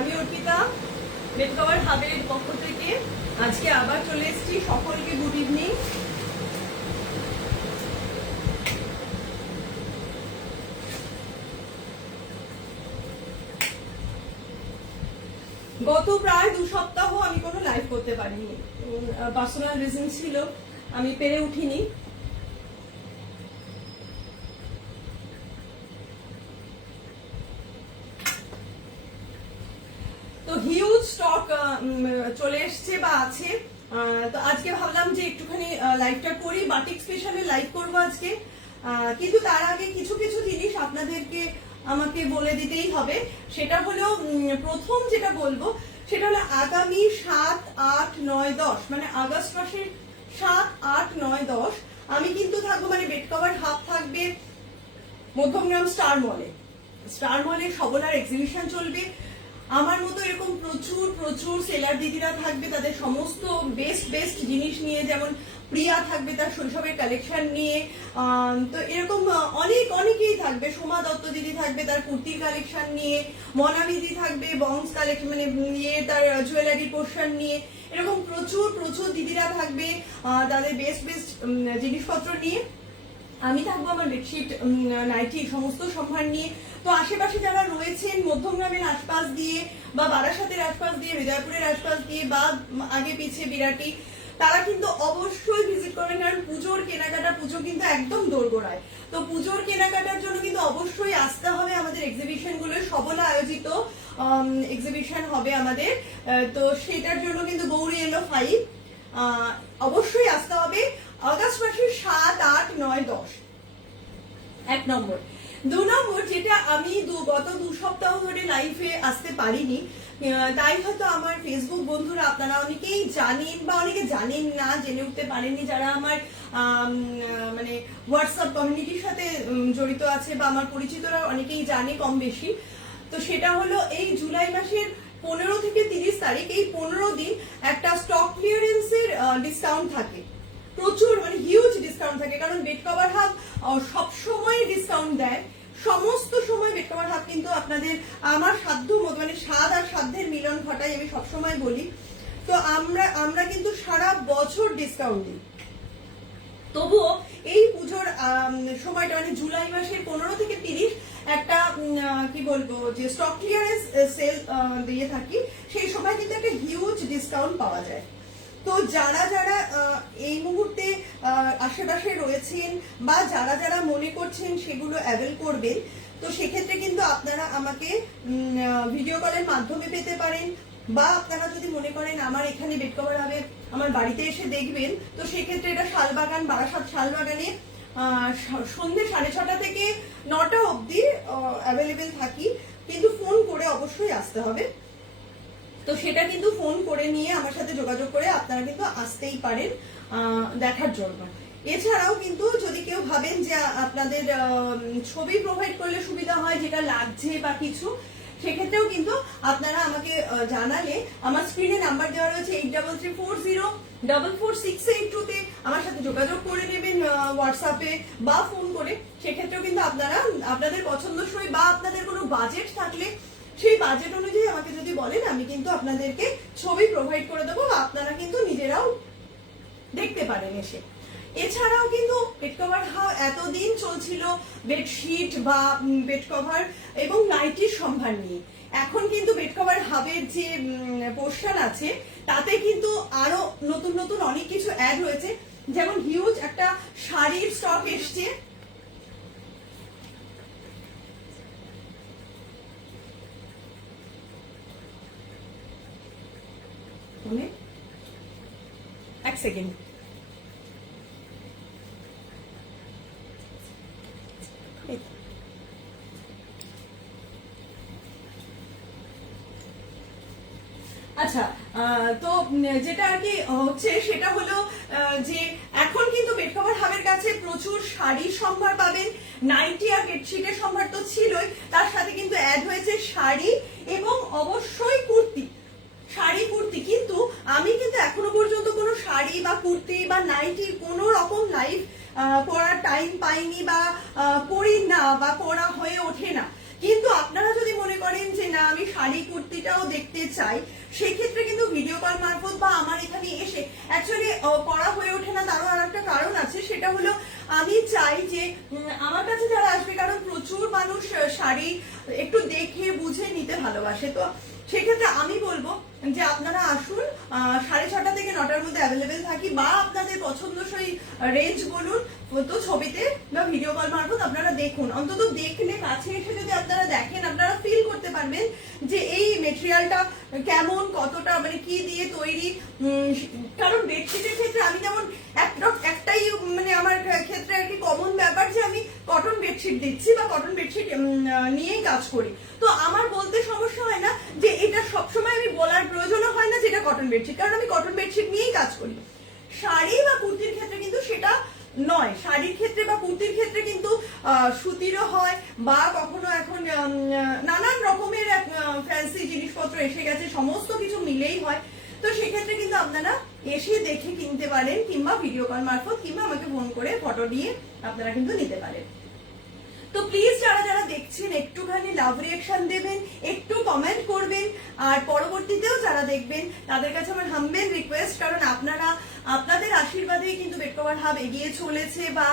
আমি Arpita bed cover হাবের পক্ষ থেকে আজকে আবার চলে এসেছি। সকলকে গুড ইভিনিং। গত প্রায় 2 সপ্তাহ আমি কোনো লাইভ করতে পারিনি, পার্সোনাল রিজন ছিল, আমি পেরে উঠিনি। তো হিউজ স্টক চলে এসছে বা আছে, তো আজকে ভাবলাম যে একটুখানি লাইভটা করি, বাটিক স্পেশালে লাইভ করবো আজকে। কিন্তু তার আগে কিছু কিছু জিনিস আপনাদেরকে আমাকে বলে দিতেই হবে। সেটা হলো প্রথম যেটা বলবো সেটা হলো আগামী 7, 8, 9, 10 মানে আগস্ট মাসের 7, 8, 9, 10 আমি কিন্তু থাকবো, মানে বেড কভার হাব থাকবে মধ্যমগ্রাম স্টার মলে। স্টার মলে সবলার এক্সিবিশন চলবে। আমার মতো এরকম প্রচুর প্রচুর সেলার দিদিরা থাকবে, তাদের সমস্ত বেস্ট জিনিস নিয়ে, যেমন প্রিয়া থাকবে তার শৈশবের কালেকশন নিয়ে, তো এরকম অনেকেই থাকবে। সোমা দত্ত দিদি থাকবে তার কুর্তির কালেকশন নিয়ে, মনা দিদি থাকবে বংস কালেকশন মানে নিয়ে, তার জুয়েলারি পোর্শন নিয়ে, এরকম প্রচুর দিদিরা থাকবে তাদের বেস্ট জিনিসপত্র নিয়ে। আমি থাকবো আমার বেডশিট, নাইটি সমস্ত সম্ভার নিয়ে। তো আশেপাশে যারা রয়েছেন মধ্যমগ্রামের আশপাশ দিয়ে বা বারাসাতের আশপাশ দিয়ে, হৃদয়পুরের আশপাশ দিয়ে বা আগে পিছিয়ে বিরাটি, তারা কিন্তু অবশ্যই ভিজিট করবেন, কারণ পুজোর কেনাকাটা, পুজো কিন্তু একদম দোরগোড়ায়। তো পুজোর কেনাকাটার জন্য কিন্তু অবশ্যই আসতে হবে আমাদের এক্সিবিশন গুলো, সবলা আয়োজিত এক্সিবিশন হবে আমাদের। তো সেটার জন্য কিন্তু গৌরী এলো 5, অবশ্যই আসতে হবে আগস্ট মাসের 7, 8, 9, 10। 1 নম্বর। 2 নম্বর, যেটা আমি গত 2 সপ্তাহ ধরে লাইভে আসতে পারিনি, তাই হয়তো আমার ফেসবুক বন্ধুরা আপনারা অনেকেই জানেন বা অনেকে জানেন না, জেনে উঠতে পারেননি, যারা আমার মানে হোয়াটসঅ্যাপ কমিউনিটির সাথে জড়িত আছে বা আমার পরিচিতরা অনেকেই জানে কম বেশি। তো সেটা হলো এই জুলাই মাসের 15 থেকে 30 তারিখ, এই 15 দিন একটা স্টক ক্লিয়ারেন্সের ডিসকাউন্ট থাকে, প্রচুর মানে হিউজ ডিসকাউন্ট থাকে। কারণ বেড কভার হাব সবসময় ডিসকাউন্ট দেয়, সমস্ত সময় বেড কভার হাব কিন্তু আপনাদের আমার সাধ্য মতো, মানে স্বাদ আর সাধ্যের মিলন ঘটাই, আমি সবসময় বলি। তো আমরা কিন্তু সারা বছর ডিসকাউন্ট দিই। তবুও এই পুজোর সময়টা মানে জুলাই মাসের 15 থেকে 30 একটা কি বলবো যে স্টক ক্লিয়ারেন্স সেল দিয়ে থাকি, সেই সময় কিন্তু একটা হিউজ ডিসকাউন্ট পাওয়া যায়। তো যারা এই মুহূর্তে আশেপাশে রয়েছেন বা যারা মনে করছেন সেগুলো অ্যাভেল করবেন, তো সেক্ষেত্রে কিন্তু আপনারা আমাকে ভিডিও কলের মাধ্যমে পেতে পারেন, বা আপনারা যদি মনে করেন আমার এখানে বেড কভার হবে আমার বাড়িতে এসে দেখবেন, তো সেক্ষেত্রে এটা শালবাগান, বারাসাত শালবাগানে সন্ধ্যে 6:30 থেকে 9টা অবধি অ্যাভেলেবেল থাকি, কিন্তু ফোন করে অবশ্যই আসতে হবে। তো সেটা কিন্তু ফোন করে নিয়ে আমার সাথে যোগাযোগ করে আপনারা কিন্তু আসতেই পারেন দেখার জন্য। এছাড়াও কিন্তু যদি কেউ ভাবেন যে আপনাদের ছবি প্রোভাইড করলে সুবিধা হয়, যেটা লাগছে বা কিছু, সেক্ষেত্রেও কিন্তু আপনারা আমাকে জানালে, আমার স্ক্রিনে নাম্বার দেওয়া রয়েছে 8340444682 তে আমার সাথে যোগাযোগ করে নেবেন হোয়াটসঅ্যাপে বা ফোন করে। সেক্ষেত্রেও কিন্তু আপনারা আপনাদের পছন্দসই বা আপনাদের কোনো বাজেট থাকলে সেই বাজেট অনুযায়ী আমাকে যদি বলেন, আমি কিন্তু আপনাদেরকে ছবি প্রোভাইড করে দেবো, আপনারা কিন্তু নিজেরাও দেখতে পারেন এসে। এছাড়াও কিন্তু বেড কভার হাব এতদিন চলছিল বেডশিট বা বেড কভার এবং নাইটির সম্ভার নিয়ে। এখন কিন্তু বেড কভার হাবের যে পোর্শন আছে তাতে কিন্তু আরো নতুন অনেক কিছু অ্যাড হয়েছে, যেমন হিউজ একটা শাড়ির স্টক এসছে। এক সেকেন্ড। আচ্ছা, তো যেটা আর কি হচ্ছে সেটা হলো যে এখন কিন্তু বেড কভার হাবের কাছে প্রচুর শাড়ির সম্ভার পাবেন, নাইটি আর বেডশিটের সম্ভার তো ছিলই, তার সাথে কিন্তু অ্যাড হয়েছে শাড়ি এবং অবশ্যই কুর্তি, শাড়ি কুর্তি। কিন্তু আমি কিন্তু এখনো পর্যন্ত কোনো শাড়ি বা কুর্তি বা নাইটি কোনো রকম লাইভ পরার টাইম পাইনি বা করি না বা করা হয়ে ওঠে না। কিন্তু আপনারা যদি মনে করেন যে না আমি শাড়ি কুর্তিটাও দেখতে চাই, সেই ক্ষেত্রে কিন্তু ভিডিও কল মারফত বা আমার এখানে এসে অ্যাকচুয়ালি করা হয়ে ওঠে না। তারও আর একটা কারণ আছে, সেটা হলো আমি চাই যে আমার কাছে যারা আসবে, কারণ প্রচুর মানুষ শাড়ি একটু দেখে বুঝে নিতে ভালোবাসে, তো সেক্ষেত্রে আমি বলবো যে আপনারা আসুন, 6:30 থেকে 9টার মধ্যে অ্যাভেলেবেল থাকি, বা আপনাদের পছন্দসই রেঞ্জ বলুন, তো ছবিতে বা ভিডিও কল মারফত আপনারা দেখুন। অন্তত দেখলে কাছে এসে যদি আপনারা দেখেন, আপনারা ফিল করতে পারবেন যে এই মেটেরিয়ালটা কেমন, কতটা মানে কি দিয়ে তৈরি। কারণ বেডশিটের ক্ষেত্রে আমি যেমন একটাই মানে আমার ক্ষেত্রে আর কি কমন ব্যাপার যে আমি কটন বেডশিট দিচ্ছি বা কটন বেডশিট নিয়েই কাজ করি, তো আমার বলতে সমস্যা হয় না যে এটা সবসময় আমি বলার প্রয়োজনও হয় না যে এটা কটন বেডশিট, কারণ আমি কটন বেডশিট নিয়েই কাজ করি। শাড়ি বা কুর্তির ক্ষেত্রে কিন্তু সেটা নয়, শাড়ির ক্ষেত্রে বা কুর্তির ক্ষেত্রে কিন্তু সুতিরও হয়, বা কখনো এখন নানান রকমের ফ্যান্সি জিনিসপত্র এসে গেছে, সমস্ত কিছু মিলেই হয়। তো সেক্ষেত্রে কিন্তু আপনারা এসে দেখে কিনতে পারেন, কিংবা ভিডিও কল মারফত, কিংবা আমাকে ফোন করে ফটো দিয়ে আপনারা কিন্তু নিতে পারেন। তো প্লিজ যারা যারা দেখছেন একটুখানি লাভ রিঅ্যাকশন দেবেন, একটু কমেন্ট করবেন, আর পরবর্তীতেও যারা দেখবেন তাদের কাছে আমার হাম্বেল রিকোয়েস্ট, কারণ আপনাদের আশীর্বাদেই কিন্তু বেড কভার হাব এগিয়ে চলেছে, বা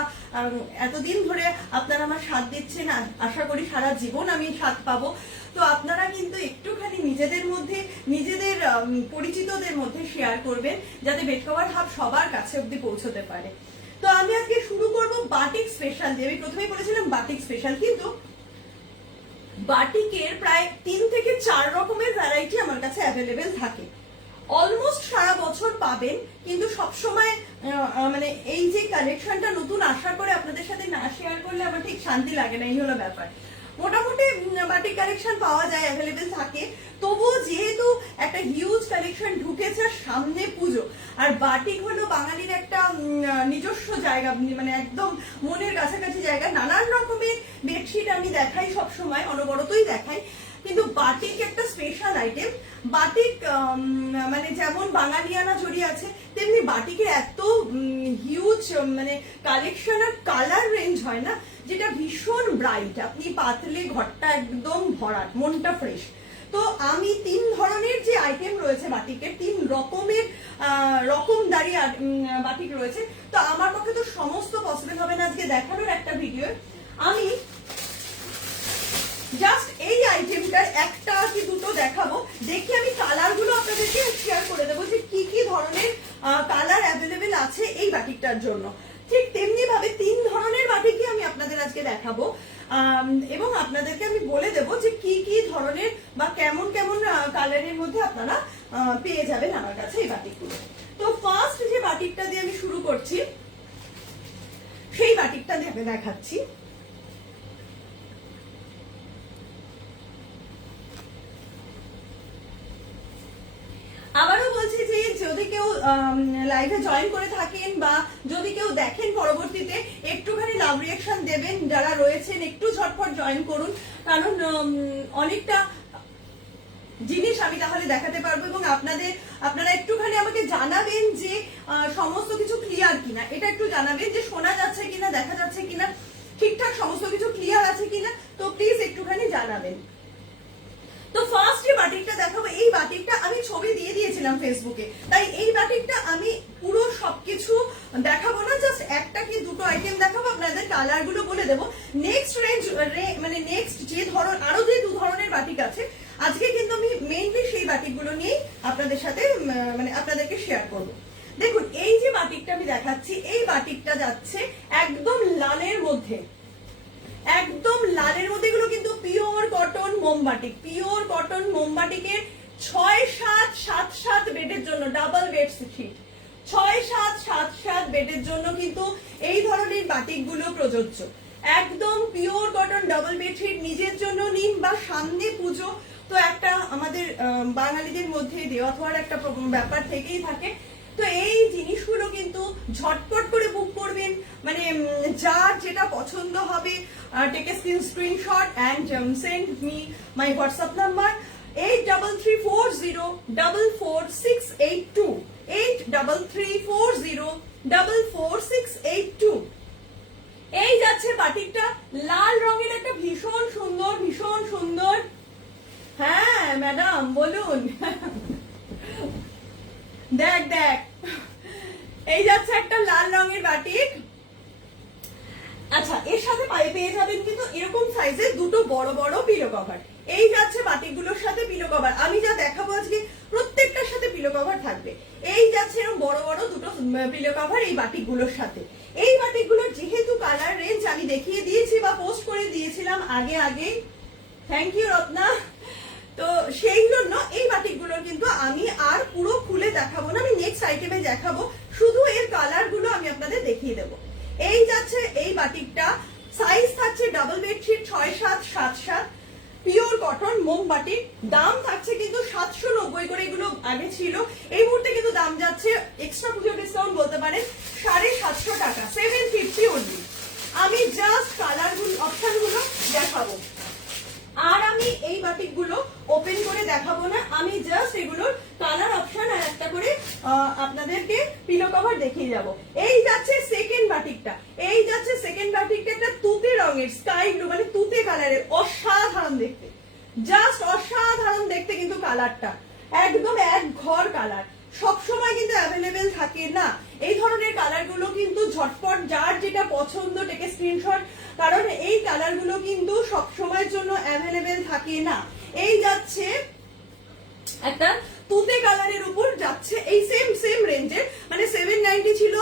এতদিন ধরে আপনারা আমার সাথ দিচ্ছেন, আশা করি সারা জীবন আমি সাথ পাবো। তো আপনারা কিন্তু একটুখানি নিজেদের মধ্যে, নিজেদের পরিচিতদের মধ্যে শেয়ার করবেন, যাতে বেড কভার হাব সবার কাছে অব্দি পৌঁছতে পারে। তো আমি আজকে শুরু করব বাটিক স্পেশাল দিয়ে। আমি প্রথমেই বলেছিলাম বাটিক স্পেশাল, কিন্তু বাটিকের প্রায় 3 থেকে 4 রকমের ভ্যারাইটি আমার কাছে অ্যাভেলেবেল থাকে। অলমোস্ট সারা বছর পাবেন, কিন্তু সবসময় মানে এই যে কালেকশনটা নতুন আসার পরে আপনাদের সাথে না শেয়ার করলে আমার ঠিক শান্তি লাগে না, এই হলো ব্যাপার। মোটামুটি বাটিক কালেকশন পাওয়া যায়, অ্যাভেলেবেল থাকে, তবুও যেহেতু একটা হিউজ কালেকশন ঢুকেছে, সামনে পুজো, আর বাটিক হলো বাঙালির একটা নিজস্ব জায়গা, মানে একদম মনের কাছাকাছি জায়গা। নানান রকমের বেডশিট আমি দেখাই, সব সময় অনবরতই দেখাই, কিন্তু বাটিক একটা স্পেশাল আইটেম। বাটিক মানে যেমন বাঙালিয়ানা জড়িয়ে আছে, তেমনি বাটিকের এত হিউজ মানে কালেকশন আর কালার রেঞ্জ হয় না, যেটা ভীষণ ব্রাইট, আপনি পাতলে ঘরটা একদম ভরাট, মনটা ফ্রেশ। তো আমি 3 ধরনের যে আইটেম রয়েছে বাটিকের, 3 রকমের রকমদারি বাটিক রয়েছে, তো আমার পক্ষে তো সমস্ত পসিবল হবে না আজকে দেখানোর একটা ভিডিও। আমি জাস্ট এই আইটেমটার একটা কি দুটো দেখাবো, দেখি আমি কালার গুলো আপনাদেরকে শেয়ার করে দেবো যে কি কি ধরনের কালার অ্যাভেলেবেল আছে এই বাটিকটার জন্য। ঠিক তেমনি ভাবে 3 ধরনের বাটিকই আমি আপনাদের আজকে দেখাবো, এবং আপনাদেরকে আমি বলে দেবো যে কি কি ধরনের বা কেমন কেমন কালারের মধ্যে আপনারা পেয়ে যাবেন আমার কাছে এই বাটিকগুলো। তো ফার্স্ট যে বাটিকটা দিয়ে আমি শুরু করছি, সেই বাটিকটা দেখাচ্ছি। আবারও বলছি যে যদি কেউ লাইভে জয়েন করে থাকেন, বা যদি কেউ দেখেন পরবর্তীতে, একটুখানি লাভ রিঅ্যাকশন দেবেন, যারা রয়েছেন একটু ঝটপট জয়েন করুন, কারণ অনেকটা জিনিস আমি তাহলে দেখাতে পারবো, এবং আপনারা একটুখানি আমাকে জানাবেন যে সমস্ত কিছু ক্লিয়ার কিনা, এটা একটু জানাবেন যে শোনা যাচ্ছে কিনা, দেখা যাচ্ছে কিনা, ঠিকঠাক সমস্ত কিছু ক্লিয়ার আছে কিনা, তো প্লিজ একটুখানি জানাবেন। তো ফার্স্ট যে বাটিকটা দেখাবো, এই বাটিকটা আমি ছবি দিয়ে দিয়েছিলাম ফেসবুকে, তাই এই বাটিকটা আমি পুরো সবকিছু দেখাবো না, জাস্ট একটা কি দুটো আইটেম দেখাবো, আপনাদের কালার গুলো বলে দেবো। নেক্সট রেঞ্জ মানে নেক্সট যে আরো যে 2 ধরনের বাটিক আছে, আজকে কিন্তু আমি মেইনলি সেই বাটিকগুলো নিয়েই আপনাদের সাথে মানে আপনাদেরকে শেয়ার করবো। দেখুন এই যে বাটিকটা আমি দেখাচ্ছি, এই বাটিকটা যাচ্ছে একদম লালের মধ্যে, একদম লালের মধ্যে। এগুলো কিন্তু পিওর কটন মোমবাটিক, পিওর কটন মোমবাটিকের 6-7 বেডের জন্য ডাবল বেড শিট, 6-7 বেডের জন্য কিন্তু এই ধরনের বাটিকগুলো প্রযোজ্য। একদম পিওর কটন ডাবল বেডশিট নিজের জন্য নিন, বা সামনে পুজো, তো একটা আমাদের বাঙালিদের মধ্যে দেওয়া হওয়ার একটা ব্যাপার থেকেই থাকে। তো এই জিনিসগুলো কিন্তু ঝটপট করে বুক করবেন, মানে যার যেটা পছন্দ হবে, take a screenshot and send me my WhatsApp number 8334044682, 8334044682। এই যাচ্ছে বাটিকটা, লাল রঙের একটা ভীষণ সুন্দর, হ্যাঁ ম্যাডাম বলুন। দেখ দেখ, এই যাচ্ছে একটা লাল রঙের বাটিক। আচ্ছা, এর সাথে পেয়ে যাবেন কিন্তু এরকম সাইজের দুটো বড় বড় পিলো কভার। এই যাচ্ছে বাটিকগুলোর সাথে পিলো কভার। আমি যা দেখাবো আজকে প্রত্যেকটার সাথে পিলো কভার থাকবে। এই যাচ্ছে এরকম বড় বড় দুটো পিলো কভার এই বাটিকগুলোর সাথে। এই বাটিকগুলোর যেহেতু কালার রেঞ্জ আমি দেখিয়ে দিয়েছি বা পোস্ট করে দিয়েছিলাম আগে, থ্যাংক ইউ রত্না। তো সেই জন্য এই বাটিকগুলোর কিন্তু আমি আর পুরো খুলে দেখাবো না, আমি নেক্সট আইটেমে দেখাবো, শুধু এর কালার গুলো আমি আপনাদের দেখিয়ে দেবো। এই যাচ্ছে এই বাটিকটা, সাইজ থাকছে ডাবল বেডশিট 6-7-7-7, পিওর কটন মোম বাটিক। দাম থাকছে কিন্তু 790 করে, এগুলো আগে ছিল, এই মুহূর্তে কিন্তু দাম যাচ্ছে এক্সট্রা পুজো ডিসকাউন্ট বলতে পারেন 750 টাকা, 750 অনলি। আমি জাস্ট কালার অপশন গুলো দেখাবো, আর আমি এই বাটিক গুলো ওপেন করে দেখাবো না, আমি জাস্ট এগুলোর কালার অপশন আর একটা করে আপনাদেরকে পিলো কভার দেখিয়ে যাব। এই যাচ্ছে সেকেন্ড বাটিকটা, এই যাচ্ছে সেকেন্ড বাটিকটা, একটা তুতে রঙের স্কাই ব্লু মানে তুতে কালারের, অসাধারণ দেখতে, জাস্ট অসাধারণ দেখতে কিন্তু কালারটা একদম এক ঘর কালার, সবসময় কিন্তু অ্যাভেলেবেল থাকে না এই ধরনের কালার গুলো, কিন্তু ঝটপট যার যেটা পছন্দ টেকে স্ক্রিনশট, কারণ এই কালার গুলো কিন্তু সব সময়ের জন্য অ্যাভেলেবেল থাকে না। এই যাচ্ছে একটা তুতে কালারের উপর যাচ্ছে এই সেম রেঞ্জের, মানে 790 ছিল,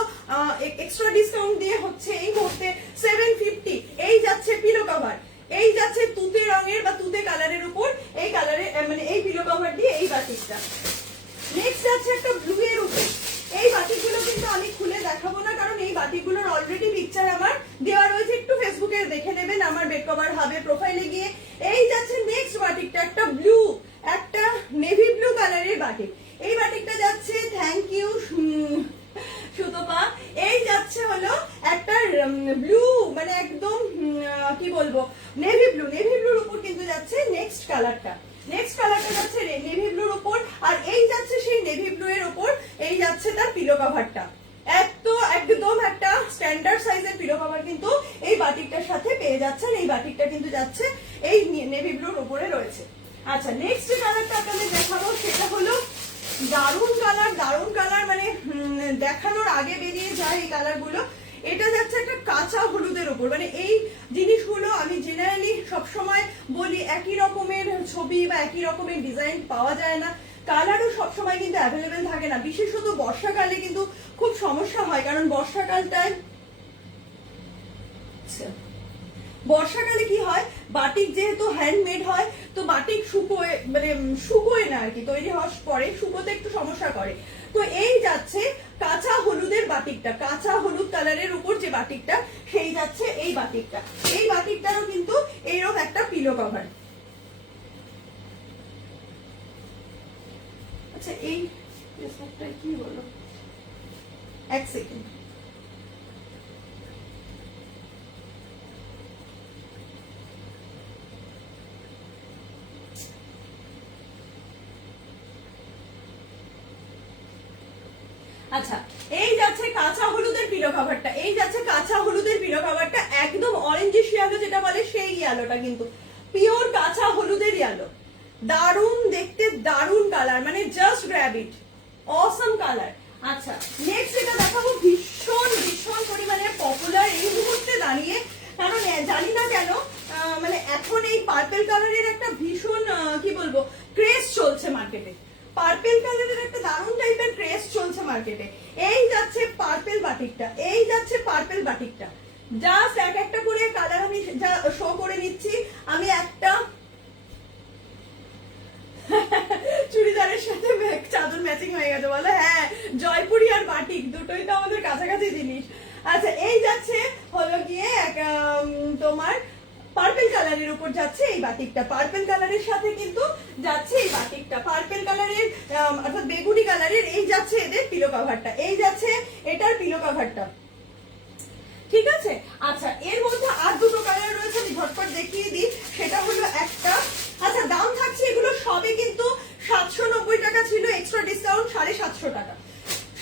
এক্সট্রা ডিসকাউন্ট দিয়ে হচ্ছে এই মুহূর্তে 750। এই যাচ্ছে পিলো কভার, এই যাচ্ছে তুতে রঙের বা তুতে কালারের উপর এই কালারে মানে এই পিলো কভার দিয়ে এই বাটিকটা। নেক্সট যাচ্ছে একটা ব্লু এর উপর, এই বাটিকগুলো কিন্তু আমি খুলে দেখাবো না, কারণ এই বাটিকগুলোর অলরেডি পিকচার আমার দেওয়া রয়েছে, একটু ফেসবুকে দেখে নেবেন আমার বেড কভার হাবে প্রোফাইলে গিয়ে। এই যাচ্ছে নেক্সট বাটিকটা, একটা ব্লু, একটা নেভি ব্লু কালারের বাটিক, এই বাটিকটা যাচ্ছে, থ্যাংক ইউ সুতপা। এই যাচ্ছে হলো একটা ব্লু মানে একদম কি বলবো নেভি ব্লুর উপর কিন্তু যাচ্ছে নেক্সট কালারটা, যাচ্ছে নেভি ব্লুর উপর, আর এই যাচ্ছে সেই নেভি ব্লু এর উপর এই যাচ্ছে তার পিলো কভারটা, একদম একটা স্ট্যান্ডার্ড সাইজের পিলো কভার কিন্তু এই বাটিকটার সাথে পেয়ে যাচ্ছেন। এই বাটিকটা কিন্তু যাচ্ছে এই নেভি ব্লুর উপরে রয়েছে। আচ্ছা, নেক্সট কালারটা আপনাদের দেখাবো, সেটা হলো দারুন কালার, মানে দেখানোর আগে বেরিয়ে যায় এই কালার গুলো। এটা যাচ্ছে একটা কাঁচা হলুদের উপর, মানে এই জিনিসগুলো আমি জেনারেলি সবসময় বলি একই রকমের ছবি বা একই রকমের ডিজাইন পাওয়া যায় না, কালারও সবসময় কিন্তু অ্যাভেলেবেল থাকে না, বিশেষত বর্ষাকালে কিন্তু খুব সমস্যা হয়, কারণ বর্ষাকালে কি হয়, বাটিক যেহেতু হ্যান্ডমেড হয়, তো বাটিক শুকোয় না আর কি, তৈরি হওয়ার পরে শুকোতে একটু সমস্যা করে। তো এই যাচ্ছে কাঁচা হলুদের বাটিকটা, কাঁচা হলুদ কালারের উপর যে বাটিকটা, সেই যাচ্ছে এই বাটিকটা। এই বাটিকটারও কিন্তু এইরকম একটা পিলো কভার। আচ্ছা, এই কি হলো, এক সেকেন্ড, আচ্ছা, এই যাচ্ছে কাঁচা হলুদের পিলো কভারটা, এই যাচ্ছে কাঁচা হলুদের পিলো কভারটা, একদম অরেঞ্জিশ ইয়ালো যেটা বলে সেই ইয়ালোটা, কিন্তু পিওর কাঁচা হলুদের ইয়ালো, দারুন দেখতে, দারুন কালার, মানে জাস্ট গ্র্যাব ইট, অসম কালার। আচ্ছা, নেক্সট এটা দেখাবো, ভীষণ পরিমাণে পপুলার এই মুহূর্তে দাঁড়িয়ে, কারণ জানি না কেন মানে এখন এই পার্পল কালারের একটা ভীষণ কি বলবো ক্রেজ চলছে মার্কেটে, পার্পল কালারের একটা দারুণ টাইপের ক্রেজ চলছে মার্কেটে। এই যাচ্ছে পার্পল বাটিকটা, এই যাচ্ছে পার্পল বাটিকটা, জাস্ট এক একটা করে কালার আমি শো করে নিচ্ছি। আমি একটা চুড়িদারের সাথে চাদর ম্যাচিং হয়ে গেছে বলো, হ্যাঁ, জয়পুরি আর বাটিক দুটোই তো আমাদের কাছাকাছি জিনিস। আচ্ছা, এই যাচ্ছে হলো গিয়ে তোমার পার্পল কালারের উপর যাচ্ছে এই বাটিকটা, পার্পল কালারের সাথে কিন্তু যাচ্ছে এই বাটিকটা, পার্পল কালারের অর্থাৎ বেগুনি কালারের এই যাচ্ছে এদের পিলো কভারটা, এই যাচ্ছে এটার পিলো কভারটা, ঠিক আছে। আচ্ছা, এর মধ্যে আর দুটো কালার রয়েছে, আমি ঝটপট দেখিয়ে দিই, সেটা হলো একটা, আচ্ছা দাম থাকছে এগুলো সবে কিন্তু 790 টাকা ছিল, এক্সট্রা ডিসকাউন্ট 750 টাকা,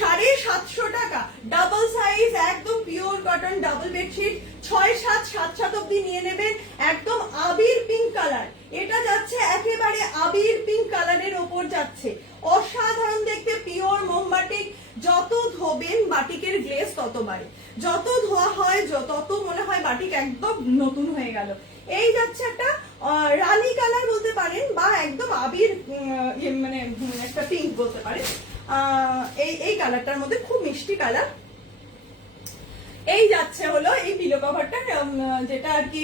750 টাকা, ডাবল সাইজ, একদম পিওর কটন ডাবল বেডশিট, 6-7-7-7 অব্দি নিয়ে নেবেন, একদম আবির পিঙ্ক কালার, এটা যাচ্ছে একেবারে আবির পিঙ্ক উপর যাচ্ছে, অসাধারণ দেখতে পিওর মোম বাটিক। যত ধোবেন বাটিকের গ্লেজ তত বাড়ে, যত ধোয়া হয় তত মনে হয় বাটিক একদম নতুন হয়ে গেল। এই যাচ্ছে একটা রানী কালার বলতে পারেন, বা একদম আবির মানে একটা পিঙ্ক বলতে পারেন। এই কালারটার মধ্যে খুব মিষ্টি কালার। এই যাচ্ছে হলো এই পিলো কভারটা, যেটা আর কি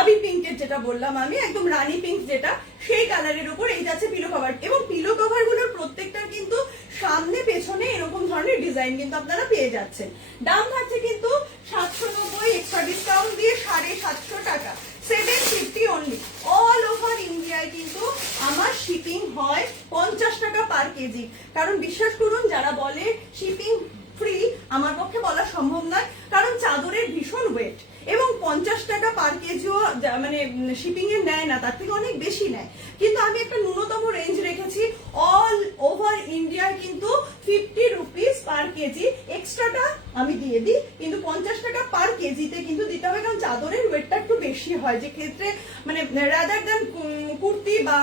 আবি পিঙ্কের যেটা বললাম আমি, একদম রানী পিঙ্ক যেটা, সেই কালারের উপর এই যাচ্ছে পিলো কভার। এবং পিলো কভার গুলোর প্রত্যেকটার কিন্তু সামনে পেছনে এরকম ধরনের ডিজাইন কিন্তু আপনারা পেয়ে যাচ্ছেন। দাম থাকছে কিন্তু 790, এক্সট্রা ডিসকাউন্ট দিয়ে 750 টাকা, 750 অনলি। অল ওভার ইন্ডিয়ায় কিন্তু আমার শিপিং হয় 50 টাকা পার কেজি। কারণ বিশ্বাস করুন, যারা বলে শিপিং ফ্রি, আমার পক্ষে বলা সম্ভব নয়, কারণ চাদরের ভীষণ ওয়েট, এবং 50 টাকা পার কেজিও মানে শিপিং এর নেয় না, তার থেকে অনেক বেশি নেয়। কিন্তু আমি একটা ন্যূনতম রেঞ্জ রেখেছি, অল ওভার ইন্ডিয়ায় কিন্তু 50 রুপিস পার কেজি, এক্সট্রাটা আমি দিয়ে দিই, কিন্তু 50 টাকা পার কেজিতে কিন্তু দিতে হবে, কারণ চাদরের ওয়েটটা একটু বেশি হয়, যে ক্ষেত্রে মানে রাদার দেন কুর্তি বা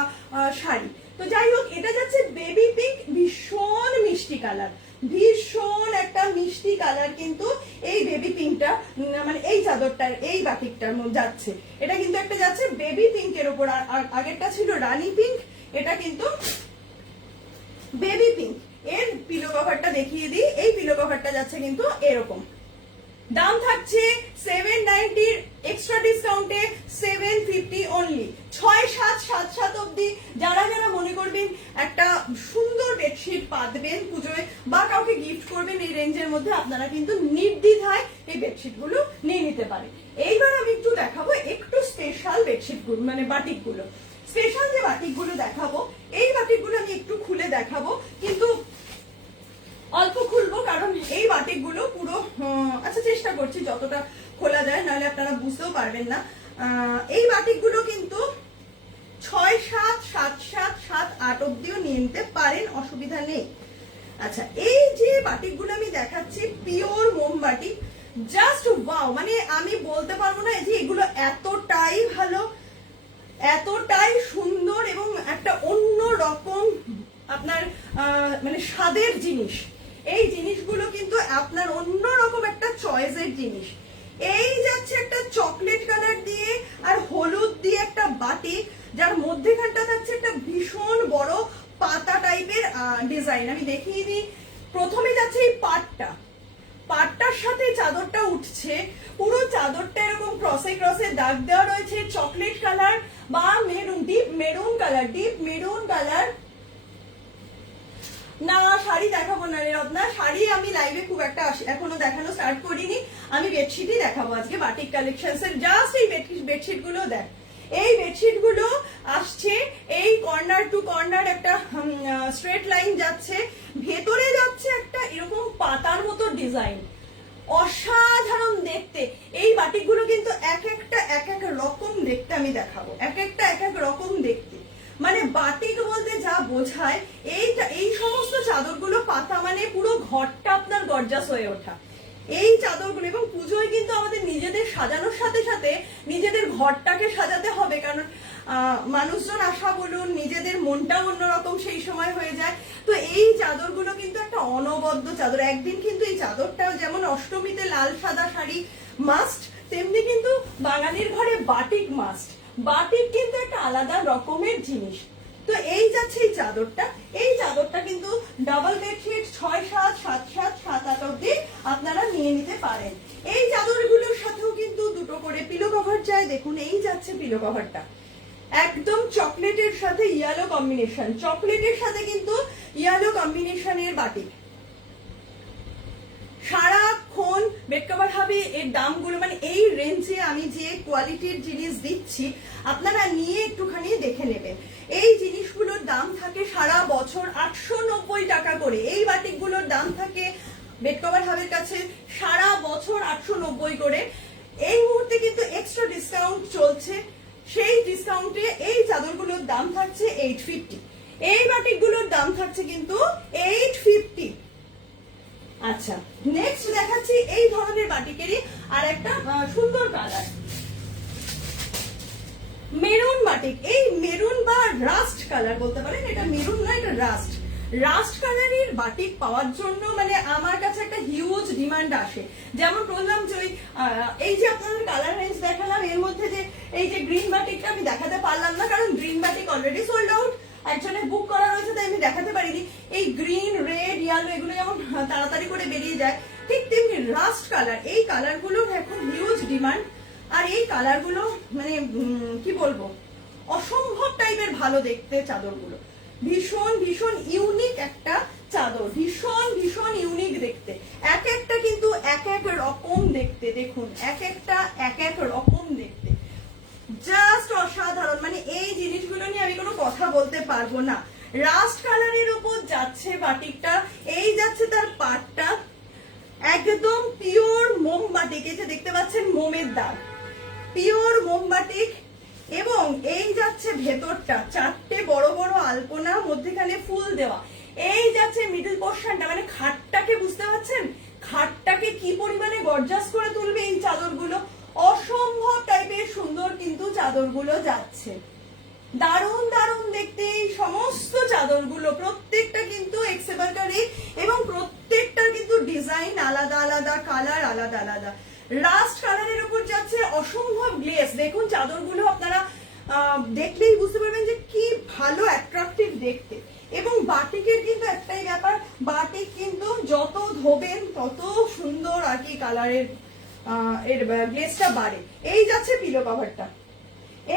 শাড়ি। তো যাই হোক, এটা যাচ্ছে বেবি পিঙ্ক, ভীষণ মিষ্টি কালার, ভীষণ একটা মিষ্টি কালার কিন্তু এই বেবি পিঙ্কটা, মানে এই চাদরটার এই বাটিকটার যাচ্ছে। এটা কিন্তু একটা যাচ্ছে বেবি পিঙ্কের উপর, আগেরটা ছিল রানী পিঙ্ক, এটা কিন্তু বেবি পিঙ্ক। এর পিলো কভারটা দেখিয়ে দিই, এই পিলো কভারটা যাচ্ছে কিন্তু এরকম। দাম থাকছে 790, এক্সট্রা ডিসকাউন্টে 750 অনলি। 6-7 অব্দি যারা যারা মনে করবেন একটা সুন্দর বেডশিট পাতবেন পুজোয় বা কাউকে গিফট করবেন এই রেঞ্জের মধ্যে, আপনারা কিন্তু নির্দ্বিধায় এই বেডশিট গুলো নিয়ে নিতে পারেন। এইবার আমি একটু দেখাবো একটু স্পেশাল বেডশিট গুলো, মানে বাটিক গুলো। স্পেশাল যে বাটিক গুলো দেখাবো, এই বাটিক গুলো আমি একটু খুলে দেখাবো, কিন্তু অল্প খুলবো, কারণ এই বাটিক গুলো পুরো, আচ্ছা চেষ্টা করছি যতটা খোলা যায়, নাহলে আপনারা বুঝতেও পারবেন না। এই বাটিক গুলো কিন্তু 6-7, 7-7, 7-8 অব্দিও নিয়ে নিতে পারেন, অসুবিধা নেই। আচ্ছা, এই যে বাটিক গুলো আমি দেখাচ্ছি পিওর মোম বাটিক, জাস্ট ওয়াও, মানে আমি বলতে পারবো না যে এগুলো এতটাই ভালো, এতটাই সুন্দর, এবং একটা অন্য রকম আপনার মানে স্বাদের জিনিস। এই জিনিসগুলো কিন্তু আপনার অন্যরকম একটা চয়েসের জিনিস। এই যাচ্ছে একটা চকলেট কালার দিয়ে আর হলুদ দিয়ে একটা বাটি, যার মধ্যেখানটা থাকছে একটা ভীষণ বড় পাতা টাইপের ডিজাইন। আমি দেখিয়ে দিই, প্রথমে যাচ্ছে এই পাটটার সাথে চাদরটা উঠছে, পুরো চাদরটা এরকম ক্রসে ক্রসে দাগ দেওয়া রয়েছে, চকলেট কালার বা মেরুন, ডিপ মেরুন কালার। না, শাড়ি দেখাবো না রে রত্না, শাড়ি আমি লাইভে খুব একটা এখনো দেখানো স্টার্ট করিনি, আমি বেডশিটই দেখাবো আজকে বাটিক কালেকশনস এর। জাস্ট এই বেডশিট গুলো দেখ, এই বেডশিট গুলো আসছে এই কর্নার টু কর্নার একটা স্ট্রেট লাইন যাচ্ছে, ভেতরে যাচ্ছে একটা এরকম পাতার মতো ডিজাইন, অসাধারণ দেখতে। এই বাটিক গুলো কিন্তু এক একটা এক এক রকম দেখতে, আমি দেখাবো এক একটা এক এক রকম দেখতে। মানে বাটিক বলতে যা বোঝায়, এই সমস্ত চাদরগুলো পাতা মানে পুরো ঘরটা আপনার গর্জাস হয়ে ওঠা এই চাদরগুলো। এবং পুজোয় কিন্তু আমাদের নিজেদের সাজানোর সাথে সাথে নিজেদের ঘরটাকে সাজাতে হবে, কারণ মানুষজন আসা বলুন, নিজেদের মনটাও অন্যরকম সেই সময় হয়ে যায়। তো এই চাদরগুলো কিন্তু একটা অনবদ্য চাদর। একদিন কিন্তু এই চাদরটাও যেমন অষ্টমীতে লাল সাদা শাড়ি মাস্ট, তেমনি কিন্তু বাঙালির ঘরে বাটিক মাস্ট। বাটিক কিন্তু একটা আলাদা রকমের জিনিস। তো এই যাচ্ছে এই চাদরটা কিন্তু ডাবল বেডশিট 6-7, 7-7, 7-8 অব্দি আপনারা নিয়ে নিতে পারেন। এই চাদরগুলোর সাথেও কিন্তু দুটো করে পিলো কভার যায়। দেখুন, এই যাচ্ছে পিলো কভারটা একদম চকলেটের সাথে ইয়েলো কম্বিনেশন, চকলেটের সাথে কিন্তু ইয়েলো কম্বিনেশনের বাটিক। সারাক্ষণ বেড কভার হবে। এর দামগুলো মানে এই রেঞ্জে আমি যে কোয়ালিটির জিনিস দিচ্ছি, আপনারা নিয়ে একটুখানি দেখে নেবেন। এই জিনিসগুলোর দাম থাকে সারা বছর 890 টাকা করে। এই বাটিকগুলোর দাম থাকে বেড কভার হাবের কাছে সারা বছর 890 করে। এই মুহূর্তে কিন্তু এক্সট্রা ডিসকাউন্ট চলছে, সেই ডিসকাউন্টে এই চাদরগুলোর দাম থাকছে 850, এই বাটিকগুলোর দাম থাকছে কিন্তু 850। আচ্ছা, নেক্সট দেখাচ্ছি এই ধরনের বাটিকেরই আর একটা সুন্দর কালার। মেরুন বাটিক, এই মেরুন বা রাস্ট কালার বলতে পারেন, এটা মেরুন না, এটা রাস্ট। রাস্ট কালারের বাটিক পাওয়ার জন্য মানে আমার কাছে একটা হিউজ ডিমান্ড আসে। যেমন বললাম যে এই যে আপনাদের কালার রেঞ্জ দেখালাম, এর মধ্যে যে এই যে গ্রিন বাটিকটা আমি দেখাতে পারলাম না, কারণ green batik already sold out, একজনের বুক করা রয়েছে, তাই আমি দেখাতে পারিনি। এই গ্রিন, রেড, ইয়েলো এগুলো যেমন তাড়াতাড়ি করে বেরিয়ে যায়, ঠিক তেমনি রাস্ট কালার, এই কালারগুলোর এখন হিউজ ডিমান্ড। আর এই কালারগুলো মানে কি বলবো, অসম্ভব টাইপের ভালো দেখতে চাদরগুলো, ভীষণ ভীষণ ইউনিক একটা চাদর, ভীষণ ভীষণ ইউনিক দেখতে, এক একটা কিন্তু এক এক রকম দেখতে। দেখুন এক একটা এক এক রকম দেখতে, জাস্ট অসাধারণ। মানে এই জিনিসগুলো নিয়ে আমি কোনো কথা বলতে পারবো না। রাস্ট কালারের উপর যাচ্ছে বাটিকটা, এই যাচ্ছে তার পাটটা, একদম পিওর মোম বাটিক, এই যে দেখতে পাচ্ছেন মোমের দাগ, পিওর মোম বাটিক। এবং এই যাচ্ছে ভেতরটা, চারটে বড় বড় আলপনা, মধ্যেখানে ফুল দেওয়া, এই যাচ্ছে মিডল পোর্শনটা, মানে খাটটাকে বুঝতে পারছেন, খাটটাকে কি পরিমাণে গর্জাস করে তুলবে এই চাদরগুলো, অসম্ভব টাইপের সুন্দর কিন্তু চাদরগুলো যাচ্ছে, দারুণ দারুণ দেখতে এই সমস্ত চাদরগুলো। প্রত্যেকটা কিন্তু এক্সেবারকারি এবং প্রত্যেকটার কিন্তু ডিজাইন আলাদা আলাদা, কালার আলাদা আলাদা। রাস্ট কালারের উপর যাচ্ছে অসম্ভব গ্লেস। দেখুন চাদরগুলো আপনারা দেখলেই বুঝতে পারবেন যে কি ভালো অ্যাট্রাকটিভ দেখতে। এবং বাটিকের কিন্তু একটাই ব্যাপার, বাটিক কিন্তু যত ধোবেন তত সুন্দর আর কি কালারের এর গ্লেসটা বাড়ে। এই যাচ্ছে পিলো কভারটা,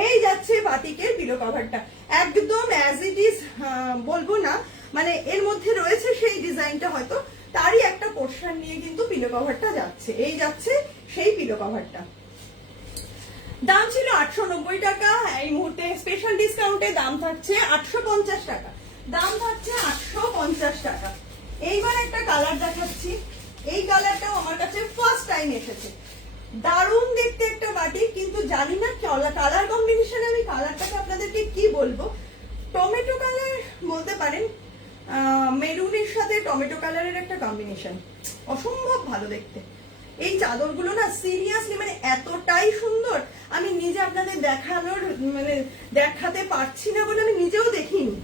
এই যাচ্ছে বাটিকের পিলো কভারটা, একদম অ্যাজ ইট ইজ বলবো না, মানে এর মধ্যে রয়েছে সেই ডিজাইনটা, হয়তো তারই একটা পোর্শন নিয়ে কিন্তু পিলো কভারটা যাচ্ছে। এই যাচ্ছে সেই পিলো কভারটা, দাম ছিল 890 টাকা, এই মুহূর্তে স্পেশাল ডিসকাউন্টে দাম থাকছে 850 টাকা, দাম থাকছে 850 টাকা। এইবার একটা কালার দেখাচ্ছি, এই কালারটাও আমার কাছে ফার্স্ট টাইম এসেছে, দারুণ দেখতে একটা বাটিক, কিন্তু জানি না কালার কম্বিনেশনে আমি কালারটাকে আপনাদেরকে কি বলবো, টমেটো কালার বলতে পারেন, মেরুনের সাথে টমেটো কালারের একটা কম্বিনেশন, অসম্ভব ভালো দেখতে। এই চাদরগুলো না সিরিয়াসলি মানে এতটাই সুন্দর, আমি নিজে আপনাদের দেখানোর মানে দেখাতে পারছি না বলে আমি নিজেও দেখিনি,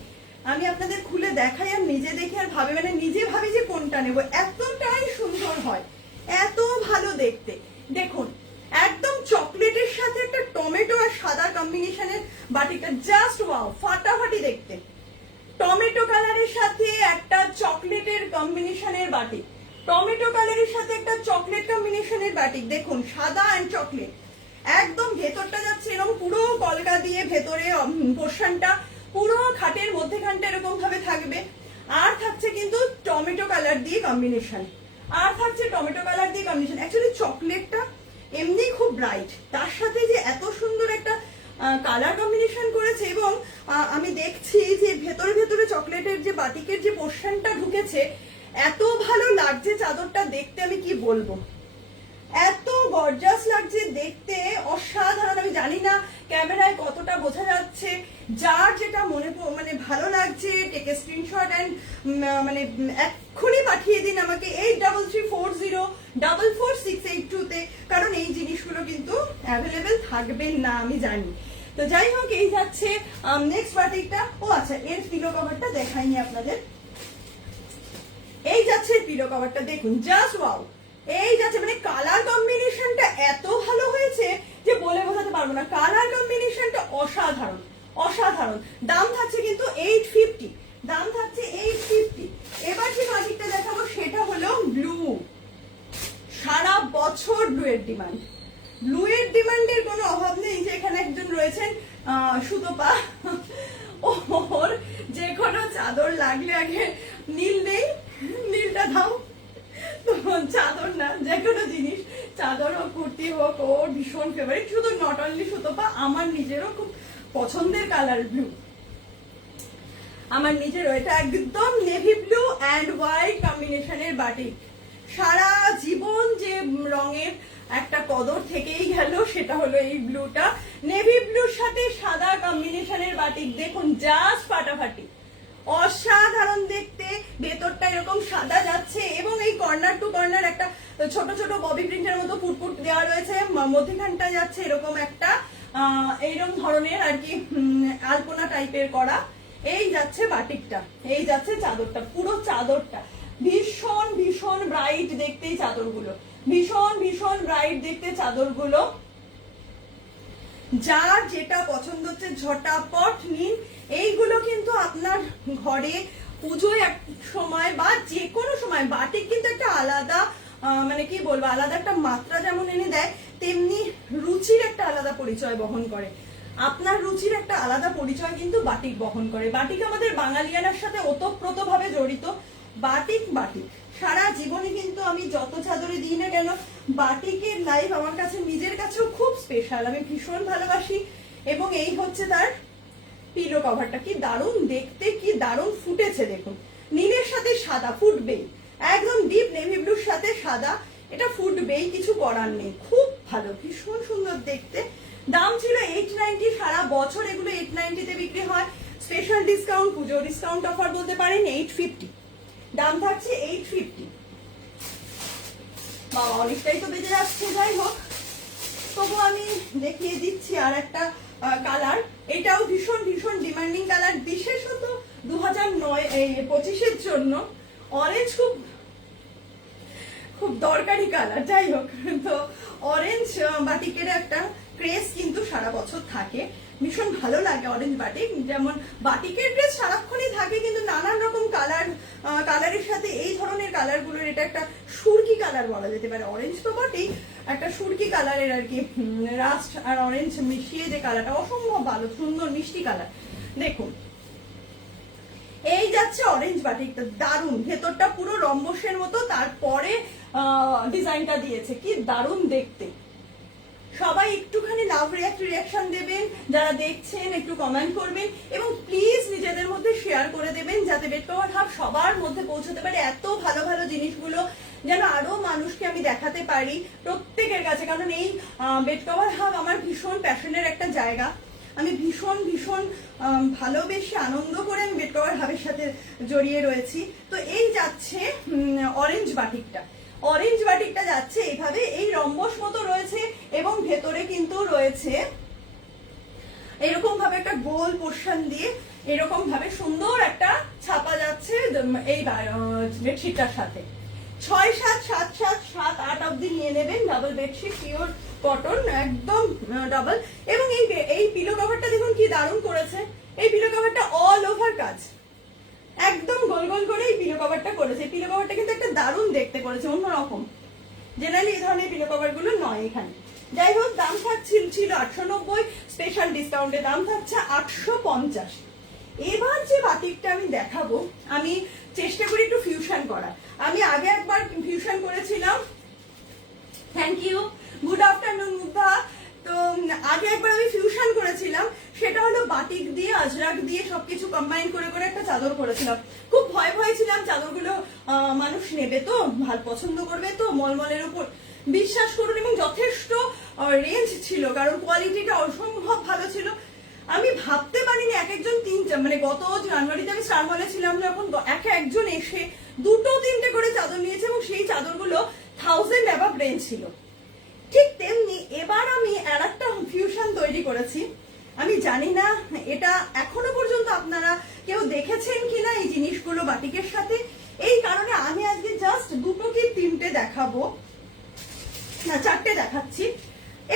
আমি আপনাদের খুলে দেখাই আর নিজে দেখি আর ভাবে মানে নিজে ভাবি যে কোনটা নেব, এতটাই সুন্দর হয়, এত ভালো দেখতে। দেখুন একদম চকলেটের সাথে একটা টমেটো আর সাদা কম্বিনেশনের বাটিটা, জাস্ট ওয়াও, ফাটাফাটি দেখতে। টমেটো কালারের সাথে একটা চকলেটের কম্বিনেশনের বাটিক, টমেটো কালারের সাথে একটা চকলেট কম্বিনেশনের বাটিক, দেখুন সাদা এন্ড চকলেট, একদম ভেতরটা যাচ্ছে এরকম পুরো কলকা দিয়ে, ভেতরে পোর্শনটা পুরো খাটের মধ্যেখানটা এরকম ভাবে থাকবে, আর থাকছে কিন্তু টমেটো কালার দিয়ে কম্বিনেশন, আর থাকছে টমেটো কালার দিয়ে কম্বিনেশন। অ্যাকচুয়ালি চকলেটটা এমনি খুব ব্রাইট, তার সাথে যে এত সুন্দর একটা কালার কম্বিনেশন করেছে, এবং আমি দেখছি যে ভেতরে ভেতরে চকলেটের যে বাটিকের যে পোর্শনটা ঢুকেছে, এত ভালো লাগছে চাদরটা দেখতে, আমি কি বলবো, এত গর্জাস লাগছে দেখতে, অসাধারণ। আমি জানি না ক্যামেরায় কতটা বোঝা যাচ্ছে, যার যেটা মনে মানে ভালো লাগছে টেক এ স্ক্রিনশট এন্ড মানে এক্ষুনি পাঠিয়ে দিন আমাকে 8340446882 তে, কারণ এই জিনিসগুলো কিন্তু অ্যাভেলেবেল থাকবে না আমি জানি। তো যাই হোক, এই যাচ্ছে নেক্সট বাটিকটা। ও আচ্ছা, এর পিলো কভারটা দেখাইনি আপনাদের, এই যাচ্ছে পিলো কভারটা, দেখুন জাস্ট ওয়াও, এই যাচ্ছে মানে কালার কম্বিনেশনটা এত ভালো হয়েছে যে বলে বোঝাতে পারবো না, কালার কম্বিনেশনটা অসাধারণ অসাধারণ। দাম থাকছে কিন্তু 850, দাম থাকছে 850। এবার যে বাটিকটা দেখাবো সেটা হলো ব্লু, সারা বছর ব্লু এর ডিমান্ড, ব্লু এর ডিমান্ডের কোনো অভাব নেই। যে এখানে একজন রয়েছেন সুতপা, ওর যে কোনো চাদর লাগলে আগে নীল নেই, নীলটা দাও, তো চাদর না যে কোনো জিনিস, চাদর হোক কুর্তি হোক, ওর ভীষণ ফেভারিট। শুধু নট অনলি সুতপা, আমার নিজেরও খুব পছন্দের কালার ব্লু, আমার নিজেরও। এটা একদম নেভি ব্লু অ্যান্ড হোয়াইট কম্বিনেশনের বাটিক, সারা জীবন যে রঙের একটা কদর থেকেই গেল সেটা হলো এই ব্লুটা, নেভি ব্লুর সাথে সাদা কম্বিনেশনের বাটিক, দেখুন জাস্ট ফাটাফাটি, অসাধারণ দেখতে। ভেতরটা এরকম সাদা যাচ্ছে এবং এই কর্নার টু কর্নার একটা ছোট ছোট ববি প্রিন্টের মতো পুটপুট দেওয়া রয়েছে, মধ্যখানটা যাচ্ছে এরকম একটা এইরকম ধরনের আর কি আলপনা টাইপের করা। এই যাচ্ছে বাটিকটা, এই যাচ্ছে চাদরটা, পুরো চাদরটা ভীষণ ভীষণ ব্রাইট দেখতে এই চাদরগুলো, ভীষণ ভীষণ ব্রাইট দেখতে চাদরগুলো। যার যেটা পছন্দ হচ্ছে ঝটাপট নিন। এইগুলো কিন্তু আপনার ঘরে পুজোয় এক সময় বা যে কোনো সময় বাটিক কিন্তু একটা আলাদা মানে কি বলবো, আলাদা একটা মাত্রা যেমন এনে দেয়, তেমনি রুচির একটা আলাদা পরিচয় বহন করে। আপনার রুচির একটা আলাদা পরিচয় কিন্তু বাটিক বহন করে। বাটিক আমাদের বাঙালিয়ানার সাথে ওতপ্রোত ভাবে জড়িত। বাটিক বাটিক সারা জীবনে কিন্তু আমি যত চাদরে দিই না কেন, বাটিকের লাইফ আমার কাছে নিজের কাছেও খুব স্পেশাল, আমি ভীষণ ভালোবাসি। এবং এই হচ্ছে তার পিলো কভারটা, কি দারুণ দেখতে, কি দারুণ ফুটেছে দেখুন। নীলের সাথে সাদা ফুটবেই, একদম ডিপ নেভি ব্লুর সাথে সাদা, এটা ফুটবেই, কিছু করার নেই। খুব ভালো, ভীষণ সুন্দর দেখতে। দাম ছিল 890, সারা বছর এগুলো 890 তে বিক্রি হয়। স্পেশাল ডিসকাউন্ট, পুজো ডিসকাউন্ট অফার বলতে পারেন, 850 দাম থাকছে, 850। বাবা অনেকটাই তো বেজে যাচ্ছে, যাই হোক তবু আমি দেখিয়ে দিচ্ছি আর একটা কালার। এটাও ভীষণ ভীষণ ডিমান্ডিং কালার, বিশেষত 2025-এর জন্য অরেঞ্জ খুব খুব দরকারি কালার। যাই হোক, তো অরেঞ্জ বাটিকের একটা ক্রেজ কিন্তু সারা বছর থাকে, ভীষণ ভালো লাগে অরেঞ্জ বাটিক। যেমন বাটিকের ড্রেস সারাক্ষণই থাকে, কিন্তু নানান রকম কালারের সাথে এই ধরনের কালারগুলোর এটা একটা সুরকি কালার বলা যেতে পারে। অরেঞ্জ তো বটেই, একটা সুরকি কালারের আর কি, রাস্ট আর অরেঞ্জ মিশিয়ে যে কালারটা, অসম্ভব ভালো সুন্দর মিষ্টি কালার। দেখুন এই যাচ্ছে অরেঞ্জ বাটিকটা, দারুণ, ভেতরটা পুরো রম্বসের মতো, তারপরে ডিজাইনটা দিয়েছে, কি দারুণ দেখতে। সবাই একটুখানি লাভ রিয়াকশন দেবেন, যারা দেখছেন একটু কমেন্ট করবেন, এবং প্লিজ নিজেদের মধ্যে শেয়ার করে দেবেন, যাতে বেড কভার হাব সবার মধ্যে পৌঁছতে পারে। এত ভালো ভালো জিনিসগুলো যেন আরো মানুষকে আমি দেখাতে পারি প্রত্যেকের কাছে, কারণ এই বেড কভার হাব আমার ভীষণ প্যাশনের একটা জায়গা। আমি ভীষণ ভীষণ ভালোবেসে আনন্দ করে আমি বেড কভার হাবের সাথে জড়িয়ে রয়েছি। তো এই যাচ্ছে অরেঞ্জ বাটিকটা, অরেঞ্জ বাটিকটা যাচ্ছে এইভাবে, এই রম্বস মতো রয়েছে, এবং ভেতরে কিন্তু রয়েছে এরকম ভাবে একটা গোল পোর্শন দিয়ে এরকম ভাবে সুন্দর একটা ছাপা যাচ্ছে এই বেডশিটটার সাথে। 6, 7, 7, 7, 7, 8 অব্দি নিয়ে নেবেন। ডাবল বেডশিট, পিওর কটন, একদম ডাবল। এবং এই পিলো কভারটা দেখুন কি দারুণ করেছে। এই পিলো কভারটা অল ওভার কাজ, একদম গোল গোল করে এই পিলো কভারটা করেছে। পিলো কভারটা কিন্তু একটা দারুণ দেখতে করেছে, অন্যরকম। জেনারেলি এই ধরনের পিলো কভার গুলো নয় এখানে। যাই হোক, দাম ছিল 890, স্পেশাল ডিসকাউন্টে দাম থাকছে 850। এবার যে বাটিকটা আমি দেখাবো, আমি চেষ্টা করি একটু ফিউশন করার। আমি আগে একবার ফিউশন করেছিলাম, thank you, good afternoon Mugdha. তো আগে একবার আমি ফিউশন করেছিলাম, সেটা হলো বাটিক দিয়ে আজরাক দিয়ে সবকিছু কম্বাইন করে করে একটা চাদর করেছিলাম। খুব ভয় ভয় ছিলাম চাদরগুলো মানুষ নেবে তো, ভালো পছন্দ করবে তো, মলমলের উপর। বিশ্বাস করুন, এবং যথেষ্ট রেঞ্জ ছিল, কারণ কোয়ালিটিটা অসম্ভব ভালো ছিল। আমি ভাবতে পারিনি এক একজন মানে গত জানুয়ারিতে আমি স্টার মলে ছিলাম যখন, একজন এসে 2-3টে করে চাদর নিয়েছে, এবং সেই চাদরগুলো 1000 অ্যাবাভ রেঞ্জ ছিল। ঠিক তেমনি এবার আমি আর একটা ফিউশন তৈরি করেছি। আমি জানি না এটা এখনো পর্যন্ত আপনারা কেউ দেখেছেন কিনা এই জিনিসগুলো বাটিকের সাথে, এই কারণে আমি আজকে জাস্ট 2 কি 3টে দেখাবো, না 4টে দেখাচ্ছি।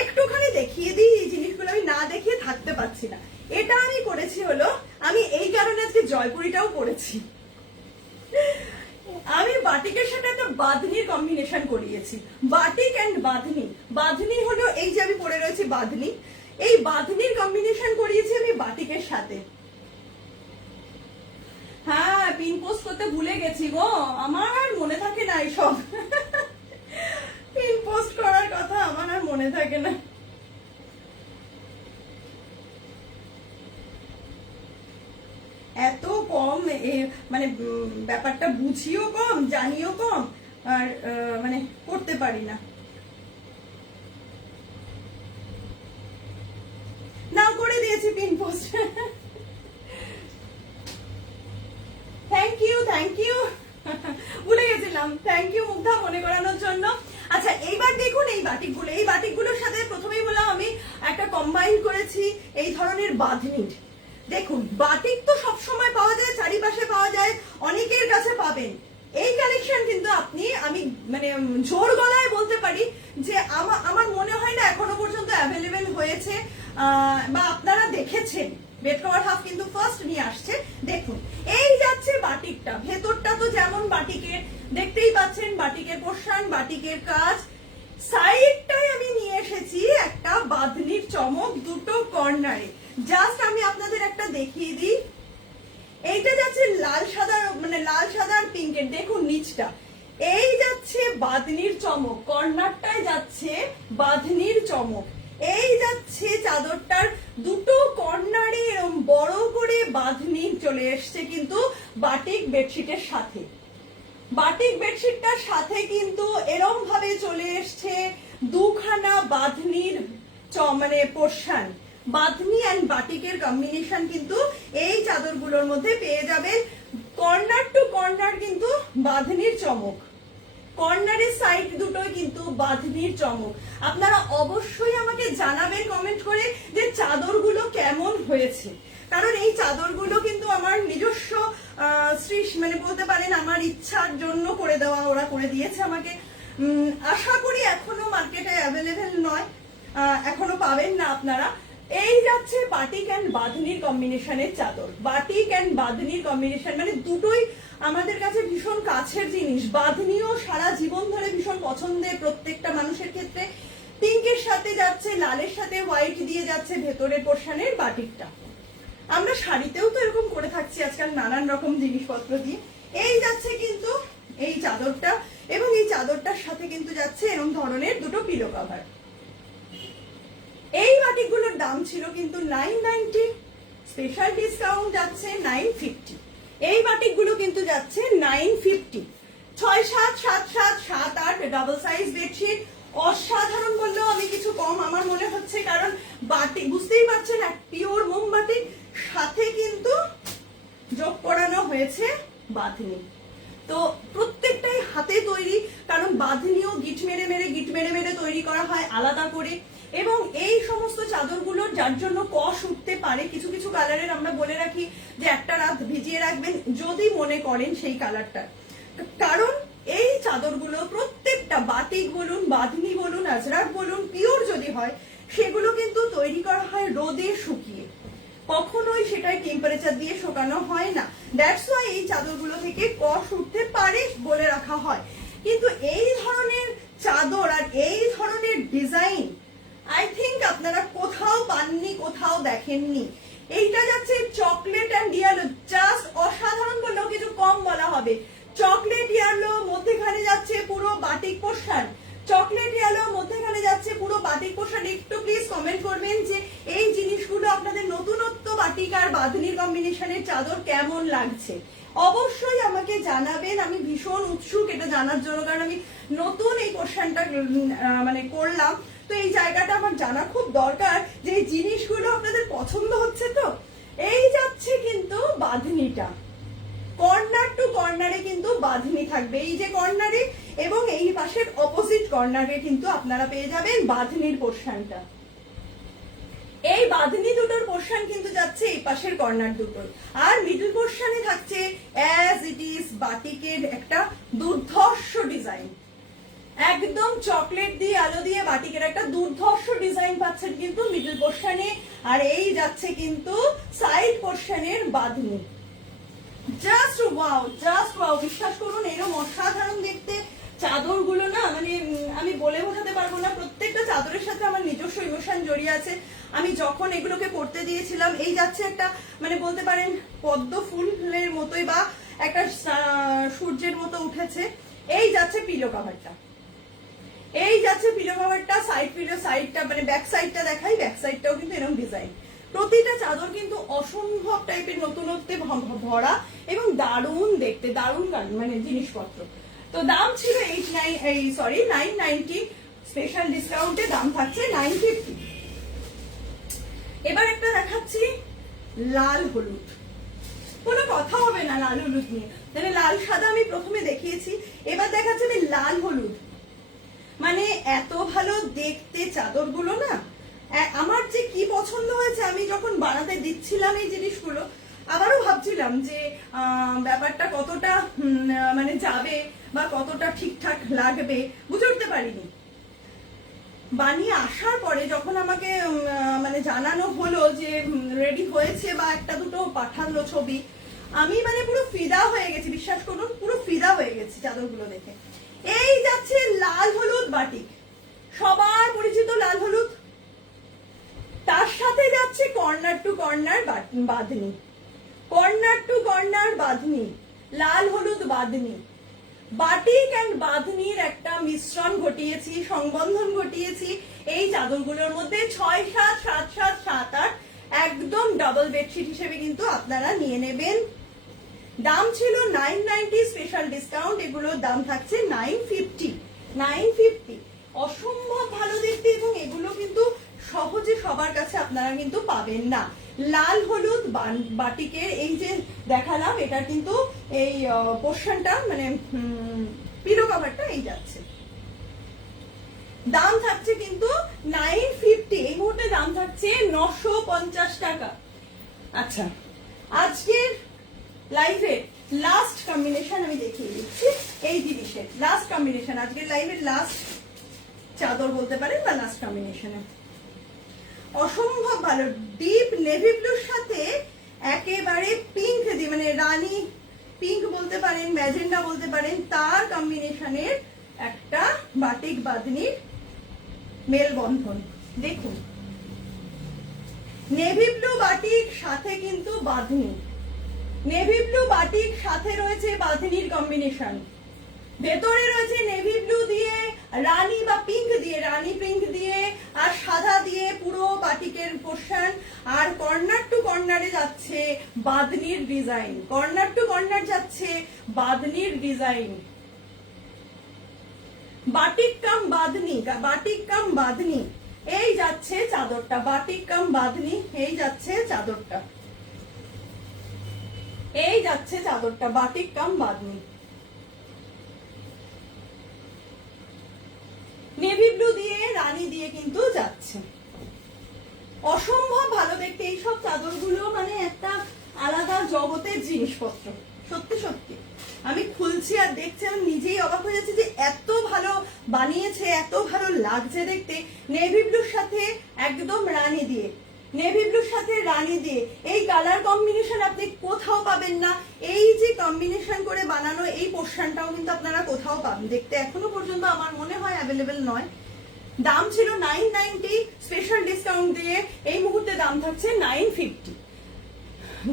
একটুখানি দেখিয়ে দিই এই জিনিসগুলো, আমি না দেখিয়ে থাকতে পারছি না। এটা আমি করেছি হলো, আমি এই কারণে আজকে জয়পুরিটাও করেছি। আমি বাটিকের সাথে একটা বাঁধনির কম্বিনেশন করিয়েছি, বাটিক এন্ড বাঁধনি। বাঁধনি হলো এই যে আমি পরে রয়েছি বাঁধনি, এই বাঁধনির কম্বিনেশন করিয়েছি আমি বাটিকের সাথে। হ্যাঁ, পিন পোস্ট করতে ভুলে গেছি গো, আমার আর মনে থাকে না এইসব। পিন পোস্ট করার কথা আমার আর মনে থাকে না। এত কম, মানে ব্যাপারটা বুঝিও কম, জানিও কম, আর মানে করতে পারি না। নাও করে দিয়েছি পিন পোস্ট। থ্যাংক ইউ, ভুলে গেছিলাম। থ্যাংক ইউ মুগ্ধা মনে করানোর জন্য। আচ্ছা এইবার দেখুন এই বাটিকগুলোর সাথে প্রথমেই বললাম আমি একটা কম্বাইন করেছি এই ধরনের বাঁধনির। দেখুন বাটিক তো সবসময় পাওয়া যায়, চারিপাশে পাওয়া যায়, অনেকের কাছে পাবেন। এই কালেকশন কিন্তু আমি মানে জোর গলায় বলতে পারি যে আমার মনে হয় না এখনো পর্যন্ত অ্যাভেলেবেল হয়েছে বা আপনারা দেখেছেন। বেড কভার হাফ কিন্তু ফার্স্ট নিয়ে আসছে। দেখুন এই যাচ্ছে বাটিকটা, ভেতরটা তো যেমন বাটিকের দেখতেই পাচ্ছেন, বাটিকের পোর্শন, বাটিকের কাজ। সাইডটায় আমি নিয়ে এসেছি একটা বাঁধনির চমক দুটো কর্নারে। জাস্ট আমি আপনাদের একটা দেখিয়ে দিই। এইটা যাচ্ছে লাল সাদা, মানে লাল সাদা আর পিঙ্কের। দেখুন নিচটা এই যাচ্ছে বাঁধনির চমক, কর্নারটায় যাচ্ছে বাঁধনির চমক। এই যাচ্ছে চাদরটার দুটো কর্নারে এরকম বড় করে বাঁধনি চলে এসছে কিন্তু বাটিক বেডশিটের সাথে। বাটিক বেডশিটটার সাথে কিন্তু এরকম ভাবে চলে এসছে দুখানা বাঁধনির মানে পোর্শন। বাঁধনি এন্ড বাটিকের কম্বিনেশন কিন্তু এই চাদরগুলোর মধ্যে পেয়ে যাবেন। কর্নার টু কর্নার কিন্তু বাঁধনির চমক, কর্নারের সাইড দুটোই কিন্তু বাঁধনির চমক। আপনারা অবশ্যই আমাকে জানাবেন কমেন্ট করে যে চাদরগুলো কেমন হয়েছে, কারণ এই চাদরগুলো কিন্তু আমার নিজস্ব মানে বলতে পারেন আমার ইচ্ছার জন্য করে দেওয়া, ওরা করে দিয়েছে আমাকে। আশা করি এখনো মার্কেটে অ্যাভেলেবেল নয়, এখনো পাবেন না আপনারা। এই যাচ্ছে বাটিক এন্ড বাঁধনির কম্বিনেশনের চাদর। বাটিক এন্ড বাঁধনির কম্বিনেশন মানে দুটোই আমাদের কাছে ভীষণ কাছের জিনিস। বাঁধনিও সারা জীবন ধরে ভীষণ পছন্দের প্রত্যেকটা মানুষের ক্ষেত্রে। পিঙ্কের সাথে যাচ্ছে, লালের সাথে হোয়াইট দিয়ে যাচ্ছে ভেতরের পোর্শনের বাটিকটা। আমরা শাড়িতেও তো এরকম করে থাকছি আজকাল নানান রকম জিনিসপত্র দিয়ে। এই যাচ্ছে কিন্তু এই চাদরটা, এবং এই চাদরটার সাথে কিন্তু যাচ্ছে এরকম ধরনের দুটো পিলো কভার। এই বাটিকগুলোর দাম ছিল কিন্তু 990, স্পেশাল ডিসকাউন্ট যাচ্ছে 950। এই বাটিকগুলো কিন্তু যাচ্ছে 950। 6-7-7-7-7-8 ডাবল সাইজ বেডশিট, অসাধারণ বললেও আমি কিছু কম আমার মনে হচ্ছে, কারণ বাটিক বুঝতেই পারছেন এক পিওর মোম বাটিক, সাথে কিন্তু যোগ করানো হয়েছে বাঁধনি। তো প্রত্যেকটাই হাতে তৈরি, কারণ বাঁধনিও গিট মেরে মেরে তৈরি করা হয় আলাদা করে। এবং এই সমস্ত চাদরগুলোর যার জন্য কষ উঠতে পারে, কিছু কিছু কালারের আমরা বলে রাখি যে একটা রাত ভিজিয়ে রাখবেন যদি মনে করেন সেই কালারটা, কারণ এই চাদরগুলো প্রত্যেকটা বাটিক বলুন, বাঁধনি বলুন, আজরাক বলুন, পিওর যদি হয় সেগুলো কিন্তু তৈরি করা হয় রোদে শুকিয়ে, কখনোই সেটাই টেম্পারেচার দিয়ে শুকানো হয় না। দ্যাটস ওয়াই এই চাদরগুলো থেকে কষ উঠতে পারে বলে রাখা হয়। কিন্তু এই ধরনের চাদর আর এই ধরনের ডিজাইন আই থিঙ্ক আপনারা কোথাও পাননি, কোথাও দেখেননি। এইটা যাচ্ছে চকলেট অ্যান্ড ইয়েলো, জাস্ট অসাধারণ বললেও কিছু কম বলা হবে। চকলেট ইয়েলো, মধ্যেখানে যাচ্ছে পুরো বাটিক পোর্শন। চকলেট ইয়েলো, মধ্যেখানে যাচ্ছে পুরো বাটিক পোর্শন। একটু প্লিজ কমেন্ট করবেন যে এই জিনিসগুলো আপনাদের নতুনত্ব বাটিক আর বাঁধনির কম্বিনেশনের চাদর কেমন লাগছে। অবশ্যই আমাকে জানাবেন, আমি ভীষণ উৎসুক এটা জানার জন্য, কারণ আমি নতুন এই পোর্শনটা মানে করলাম, তো এই জায়গাটা আমার জানা খুব দরকার যে এই জিনিসগুলো আপনাদের পছন্দ হচ্ছে। তো এই যাচ্ছে কিন্তু বাঁধনিটা, কর্নার টু কর্নারে কিন্তু বাঁধনি থাকবে, এই যে কর্নারে এবং এই পাশের অপোজিট কর্নারে কিন্তু আপনারা পেয়ে যাবেন বাঁধনির পোর্শনটা। এই বাঁধনি দুটোর পোর্শন কিন্তু যাচ্ছে এই পাশের কর্নার দুটোর, আর মিডল পোর্শনে থাকছে অ্যাজ ইট ইজ বাটিকের একটা দুর্ধর্ষ ডিজাইন। একদম চকলেট দিয়ে আলো দিয়ে বাটিকের একটা দুর্ধর্ষ ডিজাইন পাচ্ছেন কিন্তু মিডল পোর্শনে, আর এই যাচ্ছে কিন্তু সাইড পোর্শনের bandhani. Just wow, just wow, বিশ্বাস করুন এরকম অসাধারণ দেখতে চাদরগুলো না, মানে আমি বলে বোঝাতে পারবো না। প্রত্যেকটা চাদরের সাথে আমার নিজস্ব ইমোশন জড়িয়ে আছে। আমি যখন এগুলোকে পড়তে দিয়েছিলাম, এই যাচ্ছে একটা মানে বলতে পারেন পদ্ম ফুলের মতোই বা একটা সূর্যের মতো উঠেছে। এই যাচ্ছে পিলো কভারটা, এই যাচ্ছে পিলো কভারটা, সাইড পিলো সাইডটা মানে ব্যাক সাইডটা দেখাই, ব্যাক সাইডটাও কিন্তু এরকম ডিজাইন। প্রতিটা চাদর কিন্তু অসম্ভব টাইপের নতুনত্বে ভরা এবং দারুণ দেখতে, দারুণ মানে জিনিসপত্র। তো দাম ছিল 990, স্পেশাল ডিসকাউন্টে দাম থাকছে 950। এবার একটা দেখাচ্ছি লাল হলুদ, কোনো কথা হবে না লাল হলুদ নিয়ে। তাহলে লাল সাদা আমি প্রথমে দেখিয়েছি, এবার দেখাচ্ছি আমি লাল হলুদ। মানে এত ভালো দেখতে চাদরগুলো না, আমার যে কি পছন্দ হয়েছে। আমি যখন বানাতে দিচ্ছিলাম এই জিনিসগুলো আবারও ভাবছিলাম যে ব্যাপারটা কতটা মানে যাবে বা কতটা ঠিকঠাক লাগবে বুঝে উঠতে পারিনি। বানিয়ে আসার পরে যখন আমাকে মানে জানানো হলো যে রেডি হয়েছে বা একটা দুটো পাঠালো ছবি, আমি মানে পুরো ফিদা হয়ে গেছি, বিশ্বাস করুন পুরো ফিদা হয়ে গেছি চাদরগুলো দেখে। এই যাচ্ছে লাল হলুদ বাটিক, সবার পরিচিত লাল হলুদ, তার সাথে যাচ্ছে corner to corner bandhani, corner to corner bandhani, লাল হলুদ বাঁধনি, বাটিক অ্যান্ড বাঁধনির একটা মিশ্রণ ঘটিয়েছি, সংবন্ধন ঘটিয়েছি এই চাদরগুলোর মধ্যে। 6-7-7-7-7-8 একদম ডাবল বেডশিট হিসেবে কিন্তু আপনারা নিয়ে নেবেন। দাম ছিল 990, স্পেশাল ডিসকাউন্ট এগুলোর দাম থাকছে 950। অসম্ভব ভালো দেখতে এবং এগুলো কিন্তু সহজে সবার কাছে আপনারা কিন্তু পাবেন না। লাল হলুদ বাটিকের এই যে দেখালাম, এটা কিন্তু এই পোর্শনটা মানে পিলো কভারটা এই যাচ্ছে। দাম থাকছে কিন্তু 950, এই মুহূর্তে দাম থাকছে 950 টাকা। আচ্ছা, আজকের লাইভে লাস্ট কম্বিনেশন আমি দেখিয়ে দিচ্ছি। এই জিনিসের লাস্ট কম্বিনেশন, আজকের লাইভের লাস্ট চাদর বলতে পারেন বা লাস্ট কম্বিনেশনে অসম্ভব ভালো ডিপ নেভি ব্লুর সাথে একেবারে পিঙ্ক দিয়ে মানে রানী পিঙ্ক বলতে পারেন, ম্যাজেন্ডা বলতে পারেন, তার কম্বিনেশনের একটা বাটিক বাঁধনির মেলবন্ধন। দেখুন নেভি ব্লু বাটিক সাথে কিন্তু বাঁধনি, নেভি ব্লু বাটিক সাথে রয়েছে বাঁধনির কম্বিনেশন, ভেতরে রয়েছে নেভি ব্লু দিয়ে রানী বা পিঙ্ক দিয়ে, রানী পিঙ্ক দিয়ে আর সাদা দিয়ে পুরো বাটিকের পোর্শন। আর কর্নার টু কর্নারে যাচ্ছে বাঁধনির ডিজাইন, কর্নার টু কর্নার যাচ্ছে বাঁধনির ডিজাইন। বাটিক কাম বাঁধনি, বাটিক কাম বাঁধনি এই যাচ্ছে চাদরটা, বাটিক কাম বাঁধনি এই যাচ্ছে চাদরটা, এই যাচ্ছে চাদরটা বাটিক কাম বাঁধনি। নেভি ব্লু দিয়ে রানী দিয়ে কিন্তু যাচ্ছে, অসম্ভব ভালো দেখতে এইসব চাদরগুলো, মানে একটা আলাদা জগতের জিনিসপত্র। সত্যি সত্যি আমি খুলছি আর দেখছি, আমি নিজেই অবাক হয়ে যাচ্ছি যে এত ভালো বানিয়েছে, এত ভালো লাগছে দেখতে। নেভি ব্লুর সাথে একদম রানী দিয়ে, নেভি ব্লুর সাথে রানী দিয়ে এই কালার কম্বিনেশন আপনি কোথাও পাবেন না। এই যে কম্বিনেশন করে বানানো এই পোর্শনটাও কিন্তু আপনারা কোথাও পাবেন, দেখতে এখনো পর্যন্ত আমার মনে হয় অ্যাভেলেবেল নয়। দাম ছিল 990, স্পেশাল ডিসকাউন্ট দিয়ে এই মুহূর্তে দাম থাকছে 950।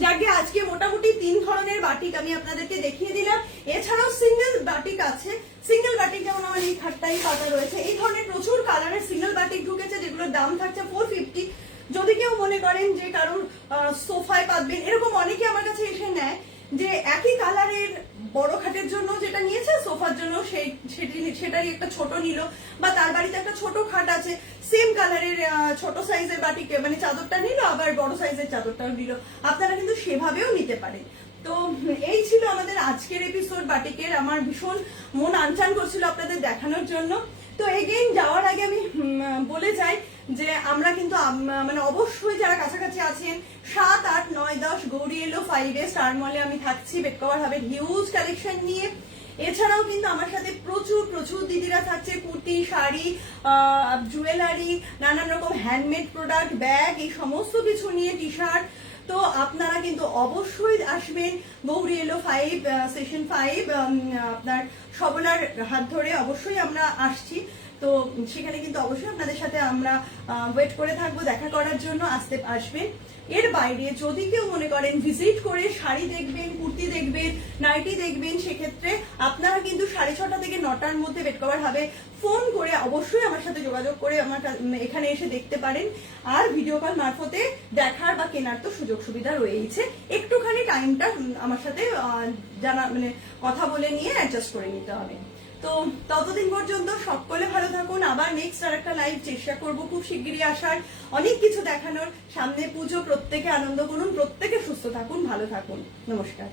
যাকে আজকে মোটামুটি 3 ধরনের বাটিক আমি আপনাদেরকে দেখিয়ে দিলাম। এছাড়াও সিঙ্গেল বাটিক আছে, সিঙ্গেল বাটিক যেমন আমার এই খাটটাই পাতা রয়েছে, এই ধরনের প্রচুর কালারের সিঙ্গেল বাটিক ঢুকেছে যেগুলোর দাম থাকছে 450। যদি কেউ মনে করেন যে কারণ সোফায় পাতবেন, এরকম অনেকে আমার কাছে এসে নেয় যে একই কালারের বড় খাটের জন্য যেটা নিয়েছে সোফার জন্য সেটারই একটা ছোট নিল, বা তার বাড়িতে একটা ছোট খাট আছে সেম কালারের ছোট সাইজের বাটিক মানে চাদরটা নিল, আবার বড় সাইজের চাদরটাও নিল, আপনারা কিন্তু সেভাবেও নিতে পারেন। তো এই ছিল আমাদের আজকের এপিসোড বাটিকের। আমার ভীষণ মন আনচান করছিল আপনাদের দেখানোর জন্য। তো এগেইন যাওয়ার আগে আমি বলে যাই যে আমরা কিন্তু মানে অবশ্যই যারা কাছাকাছি আছেন 7, 8, 9, 10 গৌরী এলো 5 স্টার মলে আমি থাকছি বেড কভার হবে হিউজ কালেকশন নিয়ে। এছাড়াও কিন্তু আমার সাথে প্রচুর প্রচুর দিদিরা থাকছে, কুর্তি, শাড়ি, জুয়েলারি, নানান রকম হ্যান্ডমেড প্রোডাক্ট, ব্যাগ, এই সমস্ত কিছু নিয়ে, টি শার্ট। তো আপনারা কিন্তু অবশ্যই আসবেন গৌরী এলো 5 সেশন 5, আপনার সবলার হাত ধরে অবশ্যই আমরা আসছি। তো সেখানে কিন্তু অবশ্যই আপনাদের সাথে আমরা ওয়েট করে থাকবো দেখা করার জন্য, আসবেন। এর বাইরে যদি কেউ মনে করেন ভিজিট করে শাড়ি দেখবেন, কুর্তি দেখবেন, নাইটি দেখবেন, সেক্ষেত্রে আপনারা কিন্তু 6:30 থেকে 9টার মধ্যে বেড কভার হবে ফোন করে অবশ্যই আমার সাথে যোগাযোগ করে আমার এখানে এসে দেখতে পারেন। আর ভিডিও কল মারফতে দেখার বা কেনার তো সুযোগ সুবিধা রয়েছে, একটুখানি টাইমটা আমার সাথে জানা মানে কথা বলে নিয়ে অ্যাডজাস্ট করে নিতে হবে। তো ততদিন পর্যন্ত সকলে ভালো থাকুন। আবার নেক্সট আর একটা লাইভ চেষ্টা করব খুব শিগগিরই আসার, অনেক কিছু দেখানোর। সামনে পুজো, প্রত্যেকে আনন্দ করুন, প্রত্যেকে সুস্থ থাকুন, ভালো থাকুন। নমস্কার।